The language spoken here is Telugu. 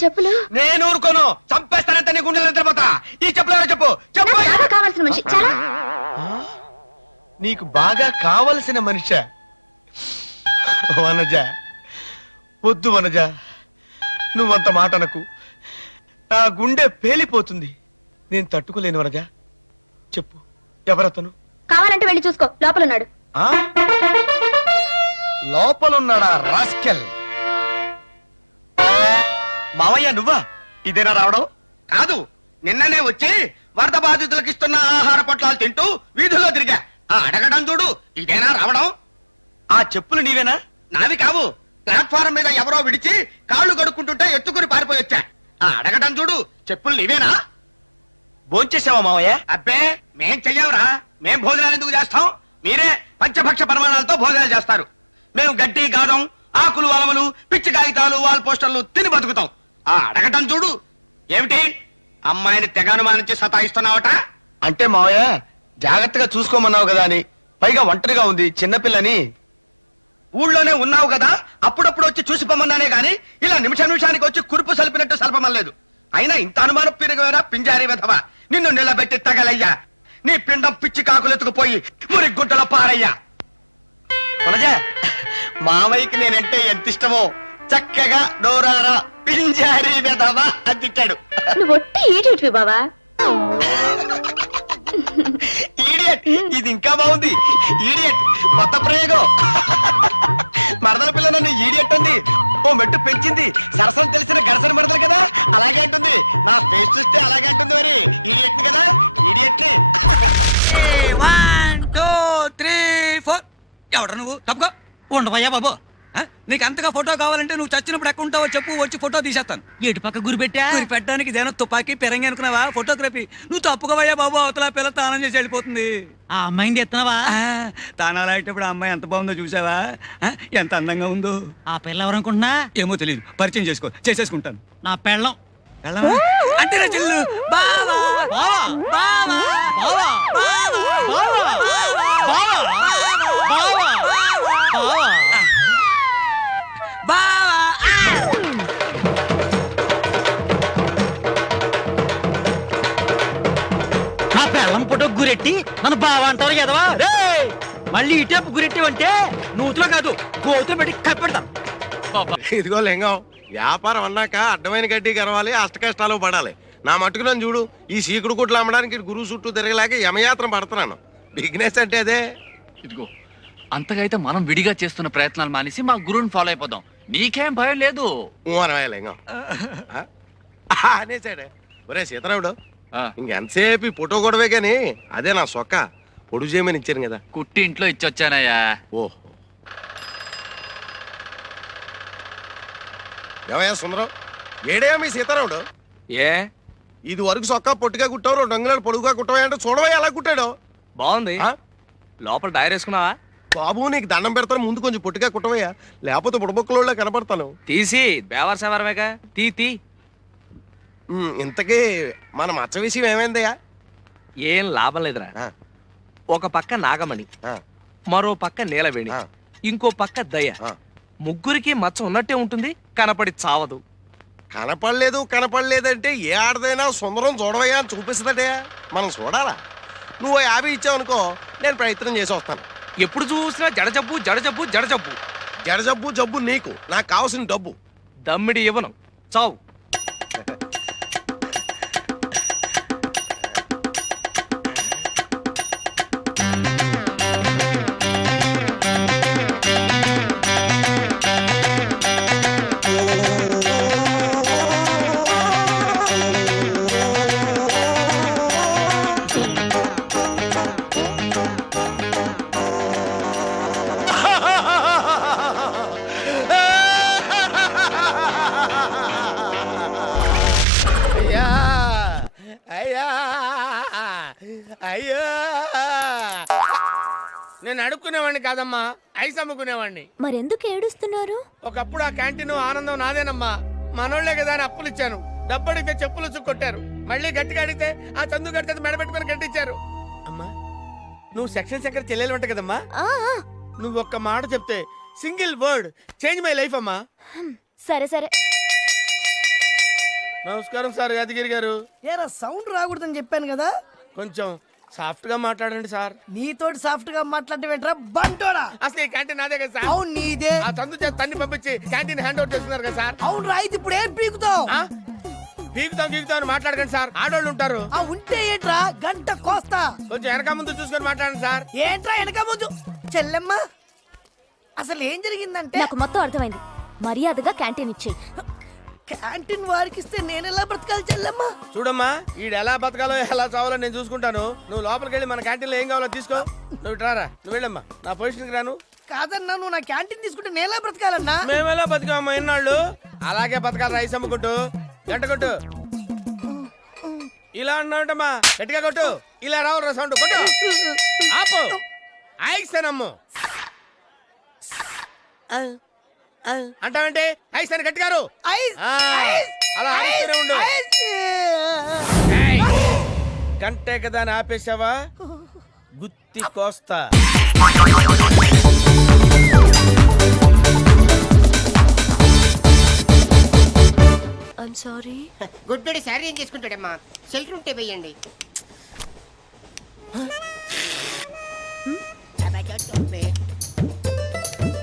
చెప్పులు నేను ఊరుకోను, చంపేస్తానంటే నీ గుండెలు నిద్రపోతా. ఈ చెప్పులు ఎవరో చెప్పు. చెప్పు. బాగా కావాల్సిన మనిషి. చాలా నీకు బాగా కావలసిన మనిషి. వనజ, వద్దు వనజ, నువ్వంత మాట అనకు. నా గుండె పేలిపోతుంది. నేను తట్టుకోలేను వనజ. చెప్పు, ఎవరతను? కావాలంటే వెళ్ళి చూసుకో, లోపలున్నాడు. లోపలున్నాడా రాస్కెల్? మావయ్య నువ్వా? ఇదేనా రావడం? కాదు, నిన్ననే వచ్చి వరద బాధితులకు ఇస్తున్న ఆహార పొట్లాలు తింటూ వీధుల్లో తిరిగా. అడగడం చూడు, ఇదేనా రావడం? ఆ చెప్పులు నీవేనా? నావి కావు. ప్లాట్ఫారం మీద ఎవరో విడిచి కాళ్ళు కడుక్కుంటుంటే ఎత్తుకుని పారిపోయి వచ్చా. అడగడం చూడు, చెప్పులు నీవేనా? భోంచేసావా మావయ్య? అబ్బే, మేం చెయ్యవురా. మేం భోజనాలు ఎందుకు చేస్తాం? మీరే పంచభక్ష పరిమాణాలతో భోజనాలు చేస్తారు. మేము గడ్డి గాదం, ఆకులు అలమలు, పిచ్చి కాగితాలు, వాల్ పోస్టర్లు తిని బతుకుతాం. అడగటం చూడు. ఏమిటి, అమ్మాయిని తెగ అనుమానించి సతాయిస్తున్నావట? అంటే మావయ్య, జాగ్రత్తగా చూసుకోమన్నావు కదా అని. పైగా ఒంటరిగా ఉంది, చిన్నపిల్లని. ఊళ్ళోనే ఉన్నావు కదా, అప్పుడప్పుడు వచ్చి చూసిపోమన్నానే గాని ఇలా నిమిషానికి వచ్చి కురుపు సలిపినట్టు సలపమనలేదు. అయినా ఇంత అనుమానం పెరిగిపోయినా పింజారి వెధవా, నిన్ను నిలబెట్టి తగలయ్యా. నీ పిండం పిచ్చి కాకులెత్తుకుపోయి మురి గుంటలో పారయ్యా. మావయ్యకి నేనంటే ఎంత ఇష్టమో. చక్కగా డోరారా పింజారి వెధవా అని తిట్టాడు. నువ్వు ఒట్టి ఈడియట్వి బావా. ఈడియట్, ఇది ఇంకా బాగుంది. ఈడియట్ కొత్త ప్రయోగం. మరదల పిల్ల నన్ను ఈడియట్ అంది. ఓ మెట్టు పెంచింది. సరసం తెలిసిన గరసన మరదలు కదా, అలాగే అంటుంది. నా ఫేస్ చూస్తే అలాగే అంటుంది. మరి ఈడియట్ కదా, ఈడియట్. 1 2 3 4. ఎవడ నువ్వు? తప్పుకో ఉండవయ్యా బాబు. నీకు అంతగా ఫోటో కావాలంటే నువ్వు చచ్చినప్పుడు ఎక్కడ ఉంటావో చెప్పు, వచ్చి ఫోటో తీసేస్తాను. ఏటు పక్క గురి పెట్టడానికి ఇదేనో తుపాకీ పెరంగి అనుకున్నావా? ఫోటోగ్రఫీ నువ్వు తప్పుకోవయ్యా బాబు. అవతల పిల్ల తానం చేసి వెళ్ళిపోతుంది. ఆ అమ్మాయిని ఎత్తున్నావా? తానాలు అయ్యేటప్పుడు ఆ అమ్మాయి ఎంత బాగుందో చూసావా? ఎంత అందంగా ఉందో. ఆ పిల్ల ఎవరనుకుంటున్నా? ఏమో తెలియదు, పరిచయం చేసేసుకుంటాను. నా పెళ్ళం అంటే నా చెల్లు. బావా బావా బావా బావా బావా బావా బావా బావా. నా పెళ్ళం పుట్ట గురెట్టి నన్ను బావా అంటారు కదవా? మళ్ళీ ఇటేపు గురెట్టి అంటే నూతులో కాదు, గోతులో పెట్టి కప్పెడతాను. ఇదిగో లింగం, వ్యాపారం అన్నాక అడ్డమైన గడ్డి గరవాలి, అష్ట కష్టాలు పడాలి. నా మట్టుకు నన్ను చూడు, ఈ సీకుడు కుట్లు అమ్మడానికి గురువు చుట్టూ తిరగలేక యమయాత్ర పడుతున్నాను. బిజినెస్ అంటే అదే. ఇదిగో, అంతగా అయితే మనం విడిగా చేస్తున్న ప్రయత్నాలు మానేసి మా గురువుని ఫాలో అయిపోదాం. నీకేం భయం లేదు. లింగం అనేసాడే. ఒరే సీతారాముడు, ఇంకెంతసేపు ఫోటో గొడవే గాని అదే నా సొక్క పొడుగు చేయమని ఇచ్చాను కదా. కుట్టి ఇంట్లో ఇచ్చొచ్చానయ్యా. ఓహో, ఏమయ్యా సుందరం, ఏడే మీ సీతారాముడు? ఏ ఇది వరకు సొక్క పొట్టిగా కుట్టావు, 2 అంగుళాలు పొడుగుగా కుట్టవా అంటే చూడవా ఎలా కుట్టాడు. బాగుంది. లోపల టైర్ వేసుకున్నావా? బాబు నీకు దండం పెడతాను, ముందు కొంచెం పొట్టిగా కుట్టవయ్యా, లేకపోతే బుడబొక్కలో కనపడతాను. తీసి బేవర్సవరమేగా తీ. ఇంతకీ మన మచ్చ విషయం ఏమైందయ్యా? ఏం లాభం లేదురా. ఒక పక్క నాగమణి, మరో పక్క నీలవేణి, ఇంకో పక్క దయ. ముగ్గురికి మచ్చ ఉన్నట్టే ఉంటుంది, కనపడి చావదు. కనపడలేదంటే ఏ ఆడదైనా సుందరం చూడవయ్యా అని చూపిస్తుందటే. మనం చూడాలా? నువ్వు 50 ఇచ్చావు అనుకో, నేను ప్రయత్నం చేసి వస్తాను. ఎప్పుడు చూసినా జడజబ్బు. జబ్బు నీకు, నాకు కావాల్సిన డబ్బు. దమ్మిడి ఇవ్వను, చావు. అయ్యో, నేను అడుక్కునేవాడిని కాదమ్మా, ఐస్ అమ్ముకునేవాడిని. మరెందుకు ఏడుస్తున్నారు? ఒకప్పుడు ఆ క్యాంటీన్ ఆనందం నాదేనమ్మా. మనోళ్లే కదా అని అప్పులు ఇచ్చాను. డబ్బు అడిగితే చెప్పులు చుక్కొట్టారు. మళ్ళీ గట్టిగా అడిగితే ఆ చందు గడితే మెడబెట్టుకుని గట్టించారు. అమ్మా, నువ్వు సెక్షన్ శంకర్ చెల్లెలు ఉంటా కదమ్మా. నువ్వు ఒక్క మాట చెప్తే, single word change my life అమ్మా. సరే నమస్కారం సార్ యాదగిరి గారు. ఏరా సౌండ్ రాకూడదని చెప్పాను కదా. కొంచెం సాఫ్ట్ గా మాట్లాడండి సార్. నీతోటి సాఫ్ట్ గా మాట్లాడటమేంట్రా బంటోడా. అసలు ఈ క్యాంటీన్ నాదే కదా సార్. అవును నీదే. ఆ చందు చేత తన్ని పంపించి క్యాంటీన్ హ్యాండ్ ఓవర్ చేస్తున్నారు కదా సార్. అవును రా, ఇది ఇప్పుడు ఏం పీకుతావు? ఆ? పీకుతాం అని మాట్లాడకండి సార్, ఆడోళ్ళు ఉంటారు. ఆ ఉంటే ఏంట్రా గంట కోస్తా. కొంచెం వెనక ముందు చూసుకొని మాట్లాడండి సార్. ఏంట్రా వెనక ముందు? చెల్లెమ్మ అసలు ఏం జరిగిందంటే నాకు మొత్తం అర్థమైంది. మర్యాదగా క్యాంటీన్ ఇచ్చేయి. క్యాంటీన్ వారికి ఇస్తే నేను ఎలా బ్రతకాలి చెల్లెమ్మ? చూడమ్మా, ఈడు ఎలా బతకాలో ఎలా చావాలో నేను చూసుకుంటాను. నువ్వు లోపలికి వెళ్ళి మన క్యాంటీన్ లో ఏం కావాలో తీసుకో. నువ్వు ఇటు రారా, నువ్వు వెళ్ళమ్మా, నా పొజిషన్కి రాను. కాదన్నా, నువ్వు నా క్యాంటీన్ తీసుకుంటే నేను ఎలా బ్రతకాలన్నా? మేమెలా బతికామా ఇన్నాళ్ళు, అలాగే బతకాలి. రైస్ అమ్ముకుంటూ గంట కొట్టు. ఇలా అన్నావుంటమ్మా, గట్టిగా కొట్టు. ఇలా రావు సౌండ్ కొట్టు. ఆపు. ఐక్సన్ అమ్ము అంటావంటే ఐక్సన్ గట్టిగారు. ఐస్, ఆ, ఐస్, అలా అరుస్తూనే ఉండు. ఐస్. ఏయ్, గంటే కదా అని ఆపేశావా, గుత్తి కోస్తా. I'm sorry. గుడ్డోడి శారీ ఏం చేసుకుంటాడమ్మా? షెల్టర్ ఉంటే వెయ్యండి.